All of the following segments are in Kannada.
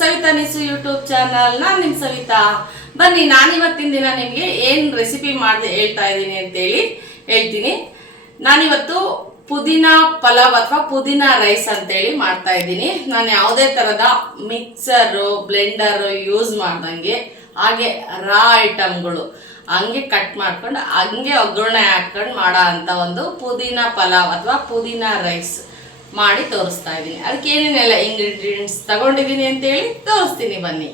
ಸವಿತಾ ನಿಸು ಯೂಟ್ಯೂಬ್ ಚಾನಲ್ ನಾನು ನಿಮ್ ಸವಿತಾ. ಬನ್ನಿ, ನಾನಿವತ್ತಿನ ದಿನ ನಿಮಗೆ ಏನ್ ರೆಸಿಪಿ ಮಾಡಿದೆ ಹೇಳ್ತಾ ಇದ್ದೀನಿ ಅಂತೇಳಿ ಹೇಳ್ತೀನಿ. ನಾನಿವತ್ತು ಪುದೀನ ಪಲಾವ್ ಅಥವಾ ಪುದೀನ ರೈಸ್ ಅಂತೇಳಿ ಮಾಡ್ತಾ ಇದ್ದೀನಿ. ನಾನು ಯಾವುದೇ ತರದ ಮಿಕ್ಸರು, ಬ್ಲೆಂಡರ್ ಯೂಸ್ ಮಾಡ್ದಂಗೆ ಹಾಗೆ ರಾ ಐಟಮ್ಗಳು ಹಂಗೆ ಕಟ್ ಮಾಡ್ಕೊಂಡು ಹಂಗೆ ಒಗ್ಗರಣೆ ಹಾಕೊಂಡು ಮಾಡೋ ಅಂತ ಒಂದು ಪುದೀನ ಪಲಾವ್ ಅಥವಾ ಪುದೀನ ರೈಸ್. ಮಾಡಿ ತೋರಿಸ್ತಾ ಇದ್ದೀನಿ. ಅದಕ್ಕೆ ಏನೇನೆಲ್ಲ ಇಂಗ್ರೀಡಿಯೆಂಟ್ಸ್ ತಗೊಂಡಿದ್ದೀನಿ ಅಂತೇಳಿ ತೋರಿಸ್ತೀನಿ ಬನ್ನಿ.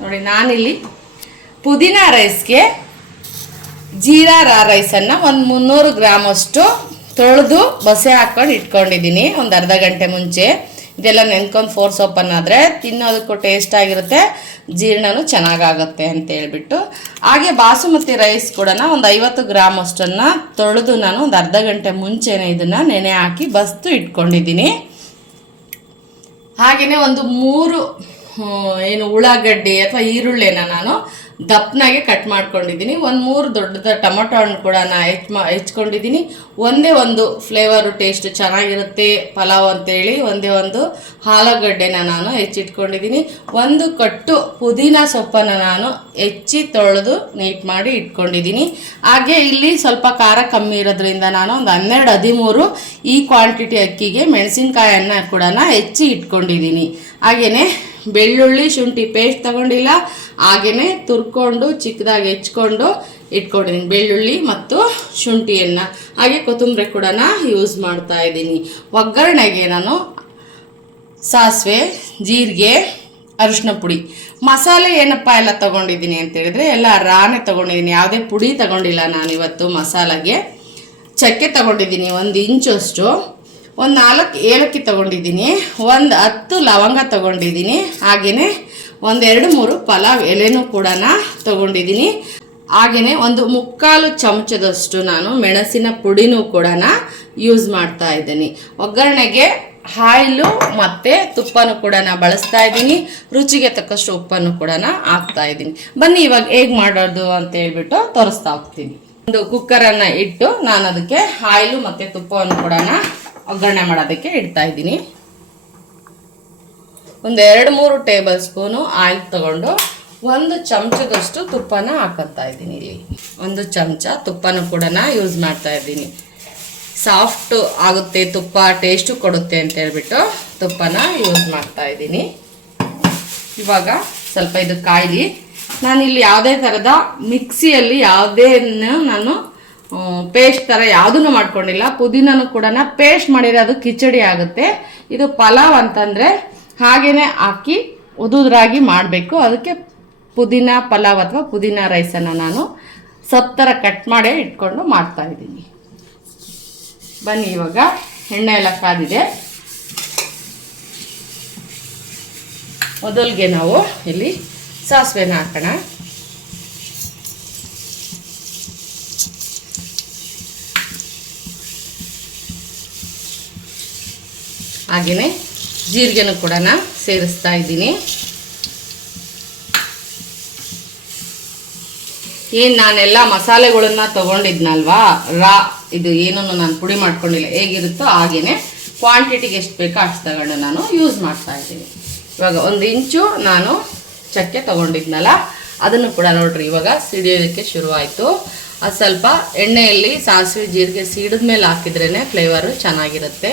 ನೋಡಿ, ನಾನಿಲ್ಲಿ ಪುದೀನ ರೈಸ್ಗೆ ಜೀರಾ ರೈಸನ್ನು ಒಂದು ಮುನ್ನೂರು ಗ್ರಾಮಷ್ಟು ತೊಳೆದು ಬಸೆ ಹಾಕ್ಕೊಂಡು ಇಟ್ಕೊಂಡಿದ್ದೀನಿ. ಒಂದು ಅರ್ಧ ಗಂಟೆ ಮುಂಚೆ. ಇದೆಲ್ಲ ನೆನ್ಕೊಂಡು ಫೋರ್ ಸೊಪ್ಪನ್ನು ಆದರೆ ತಿನ್ನೋದಕ್ಕೂ ಟೇಸ್ಟ್ ಆಗಿರುತ್ತೆ, ಜೀರ್ಣನೂ ಚೆನ್ನಾಗಾಗುತ್ತೆ ಅಂತ ಹೇಳ್ಬಿಟ್ಟು. ಹಾಗೆ ಬಾಸುಮತಿ ರೈಸ್ ಕೂಡ ಒಂದು ಐವತ್ತು ಗ್ರಾಮ್ ಅಷ್ಟನ್ನು ತೊಳೆದು ನಾನು ಒಂದು ಅರ್ಧ ಗಂಟೆ ಮುಂಚೆನೇ ಇದನ್ನು ನೆನೆ ಹಾಕಿ ಬಸ್ತು ಇಟ್ಕೊಂಡಿದ್ದೀನಿ. ಹಾಗೆಯೇ ಒಂದು ಮೂರು ಏನು ಉಳ್ಳಾಗಡ್ಡಿ ಅಥವಾ ಈರುಳ್ಳಿನ ನಾನು ದಪ್ಪನಾಗೆ ಕಟ್ ಮಾಡ್ಕೊಂಡಿದ್ದೀನಿ ಒಂದು ಮೂರು ದೊಡ್ಡದ ಟೊಮೊಟೊ ಹಣ್ಣು ಕೂಡ ನಾ ಹೆಚ್ ಮಾ ಹೆಚ್ಕೊಂಡಿದ್ದೀನಿ ಒಂದೇ ಒಂದು ಫ್ಲೇವರು ಟೇಸ್ಟ್ ಚೆನ್ನಾಗಿರುತ್ತೆ ಪಲಾವ್ ಅಂತೇಳಿ. ಒಂದೇ ಒಂದು ಆಲೂಗಡ್ಡೆನ ನಾನು ಹೆಚ್ಚಿಟ್ಕೊಂಡಿದ್ದೀನಿ ಒಂದು ಕಟ್ಟು ಪುದೀನ ಸೊಪ್ಪನ್ನು ನಾನು ಹೆಚ್ಚಿ ತೊಳೆದು ನೀಟ್ ಮಾಡಿ ಇಟ್ಕೊಂಡಿದ್ದೀನಿ ಹಾಗೆ ಇಲ್ಲಿ ಸ್ವಲ್ಪ ಖಾರ ಕಮ್ಮಿ ಇರೋದ್ರಿಂದ ನಾನು ಒಂದು ಹನ್ನೆರಡು ಹದಿಮೂರು ಈ ಕ್ವಾಂಟಿಟಿ ಅಕ್ಕಿಗೆ ಮೆಣಸಿನ್ಕಾಯನ್ನು ಕೂಡ ಹೆಚ್ಚಿ ಇಟ್ಕೊಂಡಿದ್ದೀನಿ ಹಾಗೆಯೇ ಬೆಳ್ಳುಳ್ಳಿ, ಶುಂಠಿ ಪೇಸ್ಟ್ ತಗೊಂಡಿಲ್ಲ. ಹಾಗೆಯೇ ತುರ್ಕೊಂಡು, ಚಿಕ್ಕದಾಗಿ ಹೆಚ್ಕೊಂಡು ಇಟ್ಕೊಂಡಿದ್ದೀನಿ ಬೆಳ್ಳುಳ್ಳಿ ಮತ್ತು ಶುಂಠಿಯನ್ನು. ಹಾಗೆ ಕೊತ್ತಂಬರಿ ಕೂಡ ಯೂಸ್ ಮಾಡ್ತಾ ಇದ್ದೀನಿ. ಒಗ್ಗರಣೆಗೆ ನಾನು ಸಾಸಿವೆ, ಜೀರಿಗೆ ಅರಿಶಿನ ಪುಡಿ. ಮಸಾಲೆ ಏನಪ್ಪ ಎಲ್ಲ ತಗೊಂಡಿದ್ದೀನಿ ಅಂತ ಹೇಳಿದ್ರೆ ಎಲ್ಲ ರಾನೆ ತಗೊಂಡಿದ್ದೀನಿ. ಯಾವುದೇ ಪುಡಿ ತೊಗೊಂಡಿಲ್ಲ ನಾನಿವತ್ತು ಮಸಾಲೆಗೆ. ಚಕ್ಕೆ ತಗೊಂಡಿದ್ದೀನಿ ಒಂದು ಇಂಚಷ್ಟು ಒಂದು ನಾಲ್ಕು ಏಲಕ್ಕಿ ತಗೊಂಡಿದ್ದೀನಿ, ಒಂದು ಹತ್ತು ಲವಂಗ ತಗೊಂಡಿದ್ದೀನಿ ಹಾಗೆಯೇ ಒಂದೆರಡು ಮೂರು ಪಲಾವ್ ಎಲೆನೂ ಕೂಡ ತಗೊಂಡಿದ್ದೀನಿ. ಹಾಗೆಯೇ ಒಂದು ಮುಕ್ಕಾಲು ಚಮಚದಷ್ಟು ನಾನು ಮೆಣಸಿನ ಪುಡಿನೂ ಕೂಡ ಯೂಸ್ ಮಾಡ್ತಾ ಇದ್ದೀನಿ. ಒಗ್ಗರಣೆಗೆ ಆಯಿಲು ಮತ್ತು ತುಪ್ಪನೂ ಕೂಡ ಬಳಸ್ತಾ ಇದ್ದೀನಿ. ರುಚಿಗೆ ತಕ್ಕಷ್ಟು ಉಪ್ಪನ್ನು ಕೂಡ ಹಾಕ್ತಾ ಇದ್ದೀನಿ. ಬನ್ನಿ ಇವಾಗ ಹೇಗೆ ಮಾಡೋದು ಅಂತ ಹೇಳ್ಬಿಟ್ಟು ತೋರಿಸ್ತಾ ಹೋಗ್ತೀನಿ. ಒಂದು ಕುಕ್ಕರನ್ನು ಇಟ್ಟು ನಾನು ಅದಕ್ಕೆ ಆಯಿಲು ಮತ್ತು ತುಪ್ಪವನ್ನು ಕೂಡ ಒಗ್ಗರಣೆ ಮಾಡೋದಕ್ಕೆ ಇಡ್ತಾ ಇದ್ದೀನಿ. ಒಂದು ಎರಡು ಮೂರು ಟೇಬಲ್ ಸ್ಪೂನು ಆಯಿಲ್ ತಗೊಂಡು ಒಂದು ಚಮಚದಷ್ಟು ತುಪ್ಪನ ಹಾಕೋತಾ ಇದ್ದೀನಿ ಇಲ್ಲಿ. ಒಂದು ಚಮಚ ತುಪ್ಪನೂ ಕೂಡ ಯೂಸ್ ಮಾಡ್ತಾ ಇದ್ದೀನಿ. ಸಾಫ್ಟ್ ಆಗುತ್ತೆ, ತುಪ್ಪ ಟೇಸ್ಟು ಕೊಡುತ್ತೆ ಅಂತ ಹೇಳ್ಬಿಟ್ಟು ತುಪ್ಪನ ಯೂಸ್ ಮಾಡ್ತಾ ಇದ್ದೀನಿ. ಇವಾಗ ಸ್ವಲ್ಪ ಇದು ಕಾಯಿಲಿ ನಾನು ಇಲ್ಲಿ ಯಾವುದೇ ಥರದ ಮಿಕ್ಸಿಯಲ್ಲಿ ಯಾವುದೇ ನಾನು ಪೇಸ್ಟ್ ಥರ ಯಾವುದನ್ನು ಮಾಡ್ಕೊಂಡಿಲ್ಲ. ಪುದೀನನು ಕೂಡ ಪೇಸ್ಟ್ ಅದು ಕಿಚಡಿ ಆಗುತ್ತೆ. ಇದು ಪಲಾವ್ ಅಂತಂದರೆ ಹಾಗೇ ಹಾಕಿ ಉದುದ್ರಾಗಿ ಮಾಡಬೇಕು. ಅದಕ್ಕೆ ಪುದೀನ ಪಲಾವ್ ಅಥವಾ ಪುದೀನ ರೈಸನ್ನು ನಾನು ಸತ್ತರ ಕಟ್ ಮಾಡೇ ಇಟ್ಕೊಂಡು ಮಾಡ್ತಾ ಇದ್ದೀನಿ. ಬನ್ನಿ ಇವಾಗ, ಎಣ್ಣೆ ಎಲ್ಲ ಕಾದಿದೆ. ಮೊದಲಿಗೆ ನಾವು ಇಲ್ಲಿ ಸಾಸಿವೆನ ಹಾಕೋಣ. ಹಾಗೆಯೇ ಜೀರಿಗೆನೂ ಕೂಡ ಸೇರಿಸ್ತಾ ಇದ್ದೀನಿ. ಏನು ನಾನೆಲ್ಲ ಮಸಾಲೆಗಳನ್ನ ತಗೊಂಡಿದ್ನಲ್ವಾ? ರಾ, ಇದು ಏನನ್ನು ನಾನು ಪುಡಿ ಮಾಡ್ಕೊಂಡಿಲ್ಲ, ಹೇಗಿರುತ್ತೋ ಹಾಗೇನೆ ಕ್ವಾಂಟಿಟಿಗೆ ಎಷ್ಟು ಬೇಕೋ ಅಷ್ಟು ತಗೊಂಡು ನಾನು ಯೂಸ್ ಮಾಡ್ತಾ ಇದ್ದೀನಿ. ಇವಾಗ ಒಂದು ಇಂಚು ನಾನು ಚಕ್ಕೆ ತಗೊಂಡಿದ್ನಲ್ಲ, ಅದನ್ನು ಕೂಡ ನೋಡ್ರಿ, ಇವಾಗ ಸಿಡಿಯೋದಕ್ಕೆ ಶುರುವಾಯಿತು. ಅದು ಸ್ವಲ್ಪ ಎಣ್ಣೆಯಲ್ಲಿ ಸಾಸಿವೆ, ಜೀರಿಗೆ ಸೀಡಿದ ಮೇಲೆ ಹಾಕಿದ್ರೇ ಫ್ಲೇವರು ಚೆನ್ನಾಗಿರುತ್ತೆ.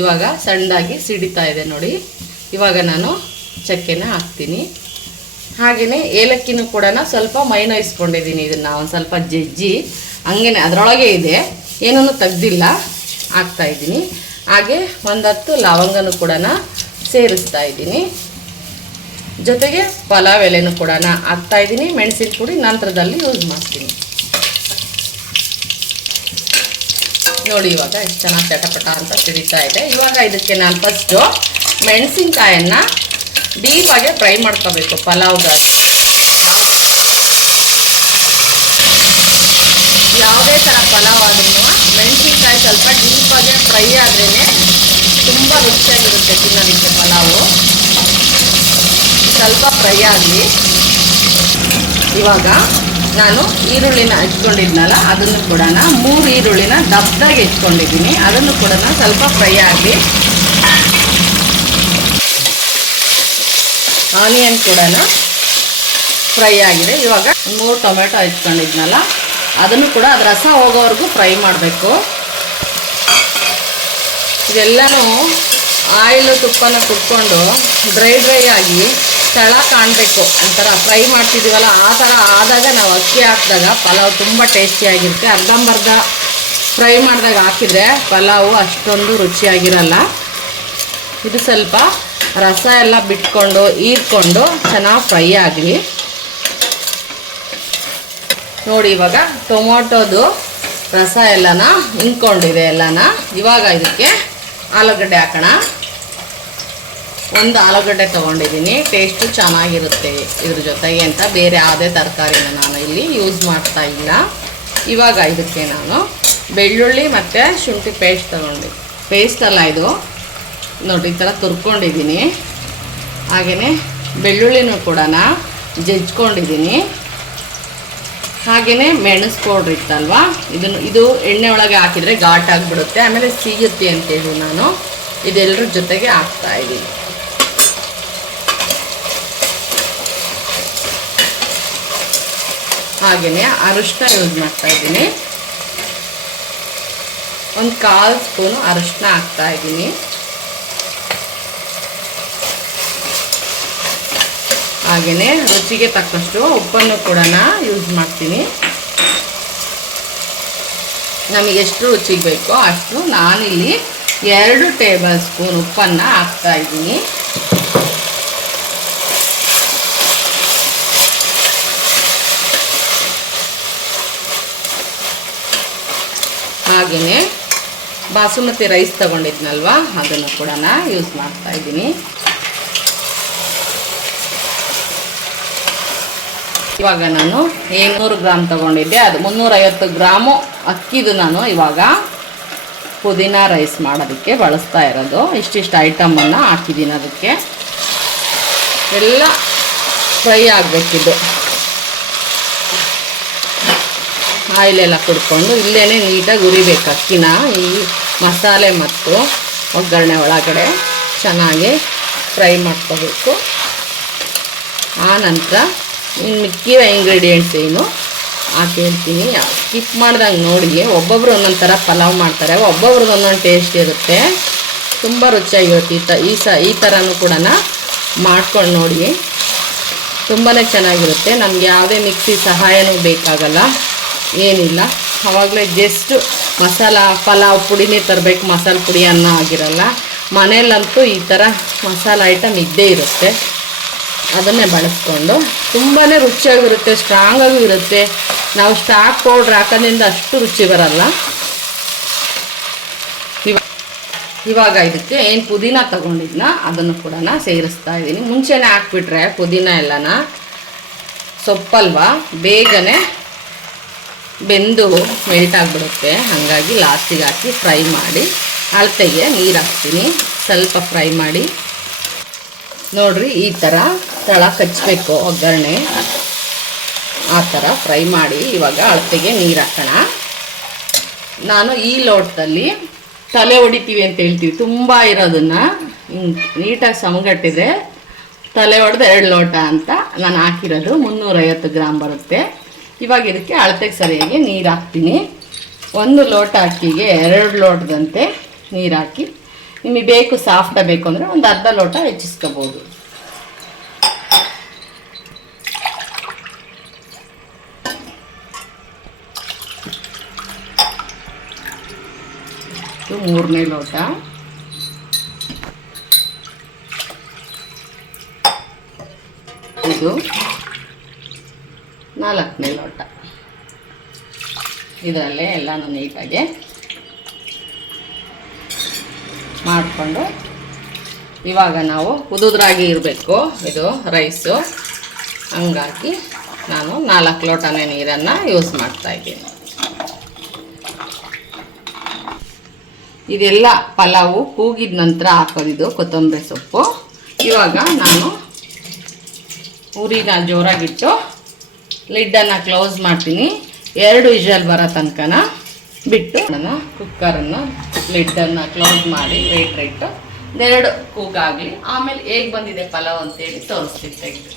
ಇವಾಗ ಸಣ್ಣದಾಗಿ ಸಿಡಿತಾ ಇದೆ ನೋಡಿ. ಇವಾಗ ನಾನು ಚಕ್ಕೆನ ಹಾಕ್ತೀನಿ. ಹಾಗೆಯೇ ಏಲಕ್ಕಿನೂ ಕೂಡ ಸ್ವಲ್ಪ ಮೈನೈಸ್ಕೊಂಡಿದ್ದೀನಿ ಇದನ್ನು, ಒಂದು ಸ್ವಲ್ಪ ಜಜ್ಜಿ. ಹಂಗೇನೆ ಅದರೊಳಗೆ ಇದೆ ಏನೂ ತೆಗ್ದಿಲ್ಲ. ಹಾಕ್ತಾ ಇದ್ದೀನಿ. ಹಾಗೆ ಒಂದು ಹತ್ತು ಲವಂಗನೂ ಕೂಡ ಸೇರಿಸ್ತಾ ಇದ್ದೀನಿ. ಜೊತೆಗೆ ಪಲಾವ್ ಎಲೆನೂ ಕೂಡ ಹಾಕ್ತಾ ಇದ್ದೀನಿ. ಮೆಣಸಿನ ಪುಡಿ ನಂತರದಲ್ಲಿ ಯೂಸ್ ಮಾಡ್ತೀನಿ. ನೋಡಿ ಇವಾಗ ಎಷ್ಟು ಚೆನ್ನಾಗಿ ಚಟಪಟ ಅಂತ ಸಿಡಿತಾ ಇದೆ. ಇವಾಗ ಇದಕ್ಕೆ ನಾನು ಫಸ್ಟು ಮೆಣಸಿನ್ಕಾಯನ್ನು ಡೀಪಾಗೆ ಫ್ರೈ ಮಾಡ್ಕೋಬೇಕು, ಪಲಾವ್ಗಾಗಿ. ಯಾವುದೇ ಥರ ಪಲಾವ್ ಆದ್ರೂ ಮೆಣಸಿನ್ಕಾಯಿ ಸ್ವಲ್ಪ ಡೀಪಾಗೆ ಫ್ರೈ ಆದ್ರೇ ತುಂಬ ರುಚಿಯಾಗಿರುತ್ತೆ ತಿನ್ನೋದಕ್ಕೆ ಪಲಾವು. ಸ್ವಲ್ಪ ಫ್ರೈ ಆಗಲಿ. ಇವಾಗ ನಾನು ಈರುಳ್ಳಿನ ಹಚ್ಕೊಂಡಿದ್ನಲ್ಲ ಅದನ್ನು ಕೂಡ ಮೂರು ಈರುಳ್ಳಿನ ದಪ್ಪದಾಗಿ ಹೆಚ್ಕೊಂಡಿದ್ದೀನಿ ಅದನ್ನು ಕೂಡ ಸ್ವಲ್ಪ ಫ್ರೈ ಆಗಲಿ ಆನಿಯನ್ ಕೂಡ ಫ್ರೈ ಆಗಿದೆ. ಇವಾಗ ಮೂರು ಟೊಮೆಟೊ ಹಚ್ಕೊಂಡಿದ್ನಲ್ಲ ಅದನ್ನು ಕೂಡ ಅದು ರಸ ಹೋಗೋವರೆಗೂ ಫ್ರೈ ಮಾಡಬೇಕು. ಇದೆಲ್ಲನೂ ಆಯಿಲು ತುಪ್ಪನ ಕುಟ್ಕೊಂಡು ಡ್ರೈ ಡ್ರೈ ಆಗಿ ತಳ ಕಾಣಬೇಕು. ಒಂಥರ ಫ್ರೈ ಮಾಡ್ತಿದ್ದೀವಲ್ಲ ಆ ಥರ ಆದಾಗ ನಾವು ಅಕ್ಕಿ ಹಾಕಿದಾಗ ಪಲಾವ್ ತುಂಬ ಟೇಸ್ಟಿಯಾಗಿರುತ್ತೆ ಅರ್ಧಂಬರ್ಧ ಫ್ರೈ ಮಾಡಿದಾಗ ಹಾಕಿದರೆ ಪಲಾವು ಅಷ್ಟೊಂದು ರುಚಿಯಾಗಿರಲ್ಲ. ಇದು ಸ್ವಲ್ಪ ರಸ ಎಲ್ಲ ಬಿಟ್ಕೊಂಡು ಈರ್ಕೊಂಡು ಚೆನ್ನಾಗಿ ಫ್ರೈ ಆಗಲಿ. ನೋಡಿ, ಇವಾಗ ಟೊಮೊಟೊದು ರಸ ಎಲ್ಲನ ಹಿಂಕೊಂಡಿದೆ ಎಲ್ಲನ. ಇವಾಗ ಇದಕ್ಕೆ ಆಲೂಗಡ್ಡೆ ಹಾಕೋಣ. ಒಂದು ಆಲೂಗಡ್ಡೆ ತೊಗೊಂಡಿದ್ದೀನಿ. ಟೇಸ್ಟು ಚೆನ್ನಾಗಿರುತ್ತೆ ಇದ್ರ ಜೊತೆಗೆ ಅಂತ ಬೇರೆ ಯಾವುದೇ ತರಕಾರಿನ ನಾನು ಇಲ್ಲಿ ಯೂಸ್ ಮಾಡ್ತಾ ಇಲ್ಲ. ಇವಾಗ ಇದಕ್ಕೆ ನಾನು ಬೆಳ್ಳುಳ್ಳಿ ಮತ್ತು ಶುಂಠಿ ಪೇಸ್ಟ್ ತಗೊಂಡು ಪೇಸ್ಟಲ್ಲ ಇದು. ನೋಡಿ, ಈ ಥರ ತುರ್ಕೊಂಡಿದ್ದೀನಿ. ಹಾಗೆಯೇ ಬೆಳ್ಳುಳ್ಳಿನೂ ಕೂಡ ಜಜ್ಕೊಂಡಿದ್ದೀನಿ. ಹಾಗೆಯೇ ಮೆಣಸು ಪೌಡ್ರ್ ಇತ್ತಲ್ವಾ? ಇದನ್ನು, ಇದು ಎಣ್ಣೆ ಒಳಗೆ ಹಾಕಿದರೆ ಘಾಟಾಗಿಬಿಡುತ್ತೆ ಆಮೇಲೆ ಸಿಗುತ್ತೆ ಅಂತೇಳಿ ನಾನು ಇದೆಲ್ಲರ ಜೊತೆಗೆ ಹಾಕ್ತಾ ಇದ್ದೀನಿ ಹಾಗೆಯೇ ಅರಿಶಿನ ಯೂಸ್ ಮಾಡ್ತಾ ಇದ್ದೀನಿ. ಒಂದು ಕಾಲು ಸ್ಪೂನು ಅರಿಶಿನ ಹಾಕ್ತಾ ಇದ್ದೀನಿ. ಹಾಗೆಯೇ ರುಚಿಗೆ ತಕ್ಕಷ್ಟು ಉಪ್ಪನ್ನು ಕೂಡ ಯೂಸ್ ಮಾಡ್ತೀನಿ. ನಮಗೆ ಎಷ್ಟು ರುಚಿಗೆ ಬೇಕೋ ಅಷ್ಟು ನಾನಿಲ್ಲಿ ಎರಡು ಟೇಬಲ್ ಸ್ಪೂನ್ ಉಪ್ಪನ್ನು ಹಾಕ್ತಾ ಇದ್ದೀನಿ. ಹಾಗೆಯೇ ಬಾಸುಮತಿ ರೈಸ್ ತಗೊಂಡಿದ್ನಲ್ವಾ? ಅದನ್ನು ಕೂಡ ಯೂಸ್ ಮಾಡ್ತಾ ಇದ್ದೀನಿ. ಇವಾಗ ನಾನು ಏಳ್ನೂರು ಗ್ರಾಮ್ ತಗೊಂಡಿದ್ದೆ. ಅದು ಮುನ್ನೂರೈವತ್ತು ಗ್ರಾಮು ಅಕ್ಕಿದು ನಾನು ಇವಾಗ ಪುದೀನ ರೈಸ್ ಮಾಡೋದಕ್ಕೆ ಬಳಸ್ತಾ ಇರೋದು. ಇಷ್ಟಿಷ್ಟು ಐಟಮನ್ನು ಹಾಕಿದ್ದೀನಿ ಅದಕ್ಕೆ. ಎಲ್ಲ ಫ್ರೈ ಆಗಬೇಕಿದ್ದು ಆಯಿಲೆಲ್ಲ ಕುಡ್ಕೊಂಡು ಇಲ್ಲೇ ನೀಟಾಗಿ ಉರಿಬೇಕು ಅಕ್ಕಿನ, ಈ ಮಸಾಲೆ ಮತ್ತು ಒಗ್ಗರಣೆ ಒಳಗಡೆ ಚೆನ್ನಾಗಿ ಫ್ರೈ ಮಾಡ್ಕೋಬೇಕು. ಆ ನಂತರ ಇನ್ನು ಮಿಕ್ಕಿರೋ ಇಂಗ್ರೀಡಿಯೆಂಟ್ಸ್ ಏನು? ಹಾಕಿ ಹೇಳ್ತೀನಿ ಸ್ಕಿಪ್ ಮಾಡ್ದಂಗೆ ನೋಡಿ, ಒಬ್ಬೊಬ್ರು ಒಂದೊಂದು ಥರ ಪಲಾವ್ ಮಾಡ್ತಾರೆ. ಒಬ್ಬೊಬ್ರದ್ದು ಒಂದೊಂದು ಟೇಸ್ಟ್ ಇರುತ್ತೆ. ತುಂಬ ರುಚಿಯಾಗಿರುತ್ತೆ ಈ ತ, ಈ ಸ, ಈ ಥರನೂ ಕೂಡ ಮಾಡ್ಕೊಂಡು ನೋಡಿ. ತುಂಬಾ ಚೆನ್ನಾಗಿರುತ್ತೆ. ನಮ್ಗೆ ಯಾವುದೇ ಮಿಕ್ಸಿ ಸಹಾಯನೂ ಬೇಕಾಗಲ್ಲ. ಏನಿಲ್ಲ. ಆವಾಗಲೇ ಜಸ್ಟ್ ಮಸಾಲ, ಪಲಾವ್ ಪುಡಿನೇ ತರಬೇಕು. ಮಸಾಲೆ ಪುಡಿ ಅನ್ನ ಆಗಿರಲ್ಲ. ಮನೆಯಲ್ಲಂತೂ ಈ ಥರ ಮಸಾಲ ಐಟಮ್ ಇದ್ದೇ ಇರುತ್ತೆ. ಅದನ್ನೇ ಬಳಸ್ಕೊಂಡು ತುಂಬಾ ರುಚಿಯಾಗಿರುತ್ತೆ ಸ್ಟ್ರಾಂಗಾಗೂ ಇರುತ್ತೆ. ನಾವು ಸ್ಟಾಕ್ ಪೌಡ್ರ್ ಹಾಕೋದ್ರಿಂದ ಅಷ್ಟು ರುಚಿ ಬರಲ್ಲ. ಇವ ಇವಾಗ ಇದಕ್ಕೆ ಏನು ಪುದೀನ ತಗೊಂಡಿದ್ನ, ಅದನ್ನು ಕೂಡ ಸೇರಿಸ್ತಾ ಇದ್ದೀನಿ. ಮುಂಚೆನೇ ಹಾಕ್ಬಿಟ್ರೆ ಪುದೀನ ಎಲ್ಲನ ಸೊಪ್ಪಲ್ವಾ? ಬೇಗನೆ ಬೆಂದು ಮೆಲ್ಟ್ ಆಗಿಬಿಡುತ್ತೆ. ಹಾಗಾಗಿ ಲಾಸ್ಟಿಗೆ ಹಾಕಿ ಫ್ರೈ ಮಾಡಿ. ಅಳತೆಗೆ ನೀರು ಹಾಕ್ತೀನಿ. ಸ್ವಲ್ಪ ಫ್ರೈ ಮಾಡಿ. ನೋಡ್ರಿ ಈ ಥರ ತಳ ಕಚ್ಚಬೇಕು ಒಗ್ಗರಣೆ. ಆ ಥರ ಫ್ರೈ ಮಾಡಿ ಇವಾಗ ಅಳತೆಗೆ ನೀರು ಹಾಕೋಣ. ನಾನು ಈ ಲೋಟದಲ್ಲಿ ತಲೆ ಹೊಡಿತೀವಿ ಅಂತ ಹೇಳ್ತೀವಿ. ತುಂಬ ಇರೋದನ್ನು ನೀಟಾಗಿ ಸಮಗಟ್ಟಿದೆ ತಲೆ ಹೊಡೆದು ಎರಡು ಲೋಟ ಅಂತ ನಾನು ಹಾಕಿರೋದು. ಮುನ್ನೂರೈವತ್ತು ಗ್ರಾಮ್ ಬರುತ್ತೆ. ಇವಾಗ ಇದಕ್ಕೆ ಅಳತೆಗೆ ಸರಿಯಾಗಿ ನೀರು ಹಾಕ್ತೀನಿ. ಒಂದು ಲೋಟ ಅಕ್ಕಿಗೆ ಎರಡು ಲೋಟದಂತೆ ನೀರು ಹಾಕಿ ನಿಮಗೆ ಬೇಕು ಸಾಫ್ಟ ಬೇಕು ಅಂದರೆ ಒಂದು ಅರ್ಧ ಲೋಟ ಹೆಚ್ಚಿಸ್ಕೋಬೋದು. ಇದು ಮೂರನೇ ಲೋಟ. ಇದು ನಾಲ್ಕನೇ ಲೋಟ. ಇದರಲ್ಲೇ ಎಲ್ಲನೂ ನೀಟಾಗಿ ಮಾಡಿಕೊಂಡು ಇವಾಗ ನಾವು ಉದುದ್ರಾಗಿ ಇರಬೇಕು. ಇದು ರೈಸು. ಹಂಗಾಗಿ ನಾನು ನಾಲ್ಕು ಲೋಟನೇ ನೀರನ್ನು ಯೂಸ್ ಮಾಡ್ತಾಯಿದ್ದೀನಿ ಇದೆಲ್ಲ ಪಲಾವು ಕೂಗಿದ ನಂತರ ಹಾಕೋದಿದ್ದು ಕೊತ್ತಂಬರಿ ಸೊಪ್ಪು. ಇವಾಗ ನಾನು ಊರಿನ ಜೋರಾಗಿಟ್ಟು ಲಿಡ್ಡನ್ನು ಕ್ಲೋಸ್ ಮಾಡ್ತೀನಿ. ಎರಡು ವಿಷಲ್ ಬರೋ ತನಕನ ಬಿಟ್ಟು ನಾನು ಕುಕ್ಕರನ್ನು ಲಿಡ್ಡನ್ನು ಕ್ಲೋಸ್ ಮಾಡಿ ವೇಟ್ ಇಟ್ಟು ಕುಕ್ ಆಗಲಿ. ಆಮೇಲೆ ಹೇಗೆ ಬಂದಿದೆ ಪಲಾವ್ ಅಂತೇಳಿ ತೋರಿಸ್ತೀನಿ ತೆಗೆದು.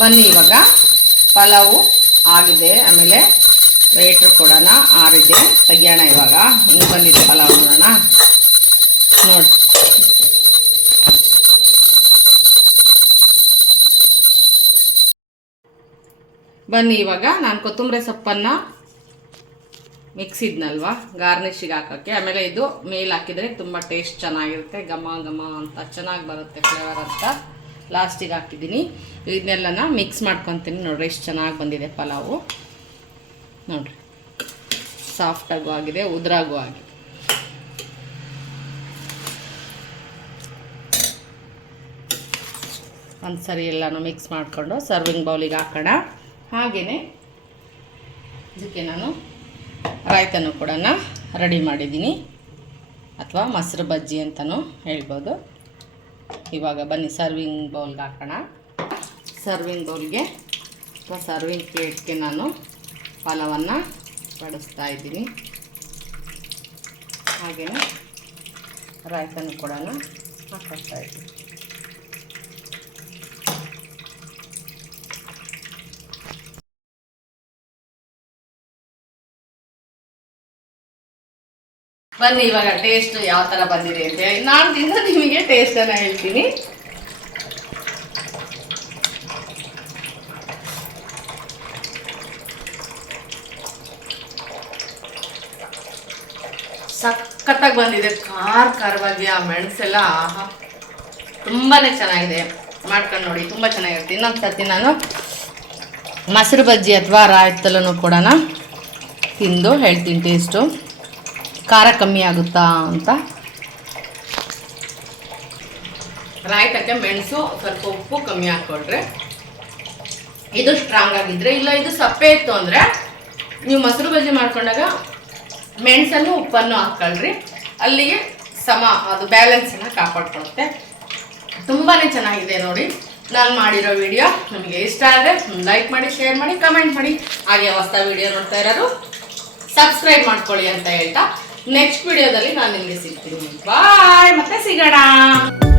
ಬನ್ನಿ ಇವಾಗ. ಪಲಾವು ಆಗಿದೆ. ಆಮೇಲೆ ವೇಟ್ರ್ ಕೊಡೋಣ. ಆರಿದೆ. ತೆಗಿಯೋಣ ಇವಾಗ. ಹಿಂಗೆ ಬಂದಿದೆ ಪಲಾವ್ ನೋಡೋಣ ನೋಡಿ ಬನ್ನಿ ಇವಾಗ. ನಾನು ಕೊತ್ತಂಬರಿ ಸೊಪ್ಪನ್ನು ಮಿಕ್ಸಿದ್ನಲ್ವಾ ಗಾರ್ನಿಶಿಗೆ ಹಾಕೋಕ್ಕೆ. ಆಮೇಲೆ ಇದು ಮೇಲೆ ಹಾಕಿದರೆ ತುಂಬ ಟೇಸ್ಟ್ ಚೆನ್ನಾಗಿರುತ್ತೆ. ಘಮ ಘಮ ಅಂತ ಚೆನ್ನಾಗಿ ಬರುತ್ತೆ ಫ್ಲೇವರ್ ಅಂತ. ಲಾಸ್ಟಿಗೆ ಹಾಕಿದ್ದೀನಿ. ಇದನ್ನೆಲ್ಲನ ಮಿಕ್ಸ್ ಮಾಡ್ಕೊತೀನಿ ನೋಡ್ರಿ, ಎಷ್ಟು ಚೆನ್ನಾಗಿ ಬಂದಿದೆ ಪಲಾವು. ನೋಡ್ರಿ. ಸಾಫ್ಟಾಗೂ ಆಗಿದೆ, ಉದ್ರಾಗೂ ಆಗಿದೆ. ಒಂದು ಸರಿ ಎಲ್ಲನೂ ಮಿಕ್ಸ್ ಮಾಡಿಕೊಂಡು ಸರ್ವಿಂಗ್ ಬೌಲಿಗೆ ಹಾಕೋಣ. ಹಾಗೆಯೇ ಇದಕ್ಕೆ ನಾನು ರಾಯ್ತನೂ ಕೂಡ ರೆಡಿ ಮಾಡಿದ್ದೀನಿ. ಅಥವಾ ಮೊಸರು ಬಜ್ಜಿ ಅಂತಲೂ ಹೇಳ್ಬೋದು. ಇವಾಗ ಬನ್ನಿ ಸರ್ವಿಂಗ್ ಬೌಲ್ಗೆ ಹಾಕೋಣ. ಸರ್ವಿಂಗ್ ಬೌಲ್ಗೆ ಅಥವಾ ಸರ್ವಿಂಗ್ ಪ್ಲೇಟ್ಗೆ ನಾನು ಫಲವನ್ನು ಬಡಿಸ್ತಾ ಇದ್ದೀನಿ. ಹಾಗೆಯೇ ರಾಯ್ತನೂ ಕೂಡ ಹಾಕೊಳ್ತಾ ಇದ್ದೀನಿ. ಬನ್ನಿ, ಇವಾಗ ಟೇಸ್ಟ್ ಯಾವ ತರ ಬಂದಿದೆ ಅಂತ ಹೇಳಿ. ನಾನು ತಿಂದ ನಿಮಗೆ ಟೇಸ್ಟ್ ಅನ್ನ ಹೇಳ್ತೀನಿ. ಸಖತ್ತಾಗಿ ಬಂದಿದೆ. ಖಾರ ಖಾರವಾಗಿ ಆ ಮೆಣಸೆಲ್ಲ, ಆಹಾ. ತುಂಬಾನೇ ಚೆನ್ನಾಗಿದೆ. ಮಾಡ್ಕೊಂಡು ನೋಡಿ, ತುಂಬ ಚೆನ್ನಾಗಿರುತ್ತೆ. ಇನ್ನೊಂದು ಸರ್ತಿ ನಾನು ಮೊಸರು ಬಜ್ಜಿ ಅಥವಾ ರಾಯ್ತಲೂ ಕೂಡ ತಿಂದು ಹೇಳ್ತೀನಿ ಟೇಸ್ಟು ಖಾರ ಕಮ್ಮಿ ಆಗುತ್ತಾ ಅಂತ? ರಾಯ್ತಕ್ಕೆ ಮೆಣಸು, ಸ್ವಲ್ಪ ಉಪ್ಪು ಕಮ್ಮಿ ಹಾಕ್ಕೊಟ್ರೆ ಇದು ಸ್ಟ್ರಾಂಗ್ ಆಗಿದ್ರೆ, ಇಲ್ಲ ಇದು ಸಪ್ಪೆ ಇತ್ತು ಅಂದರೆ, ನೀವು ಮೊಸರು ಬಜ್ಜಿ ಮಾಡ್ಕೊಂಡಾಗ ಮೆಣಸನ್ನು ಉಪ್ಪನ್ನು ಹಾಕ್ಕೊಳ್ರಿ. ಅಲ್ಲಿಗೆ ಸಮ, ಅದು ಬ್ಯಾಲೆನ್ಸನ್ನು ಕಾಪಾಡ್ಕೊಳುತ್ತೆ. ತುಂಬಾ ಚೆನ್ನಾಗಿದೆ ನೋಡಿ. ನಾನು ಮಾಡಿರೋ ವಿಡಿಯೋ ನಿಮಗೆ ಇಷ್ಟ ಆದರೆ ಲೈಕ್ ಮಾಡಿ ಶೇರ್ ಮಾಡಿ ಕಮೆಂಟ್ ಮಾಡಿ. ಹಾಗೆ ಹೊಸ ವಿಡಿಯೋ ನೋಡ್ತಾ ಇರೋರು ಸಬ್ಸ್ಕ್ರೈಬ್ ಮಾಡ್ಕೊಳ್ಳಿ ಅಂತ ಹೇಳ್ತಾ. ನೆಕ್ಸ್ಟ್ ವಿಡಿಯೋದಲ್ಲಿ ನಾನು ನಿಮಗೆ ಸಿಗ್ತೀನಿ. ಬಾಯ್ ಮತ್ತೆ ಸಿಗೋಣ.